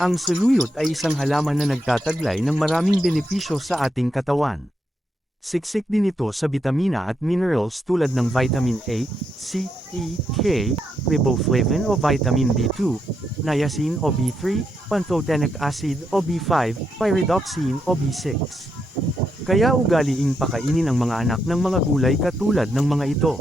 Ang saluyot ay isang halaman na nagtataglay ng maraming benepisyo sa ating katawan. Siksik din ito sa bitamina at minerals tulad ng vitamin A, C, E, K, riboflavin o vitamin B2, niacin o B3, pantothenic acid o B5, pyridoxine o B6. Kaya ugaliing pakainin ang mga anak ng mga gulay katulad ng mga ito.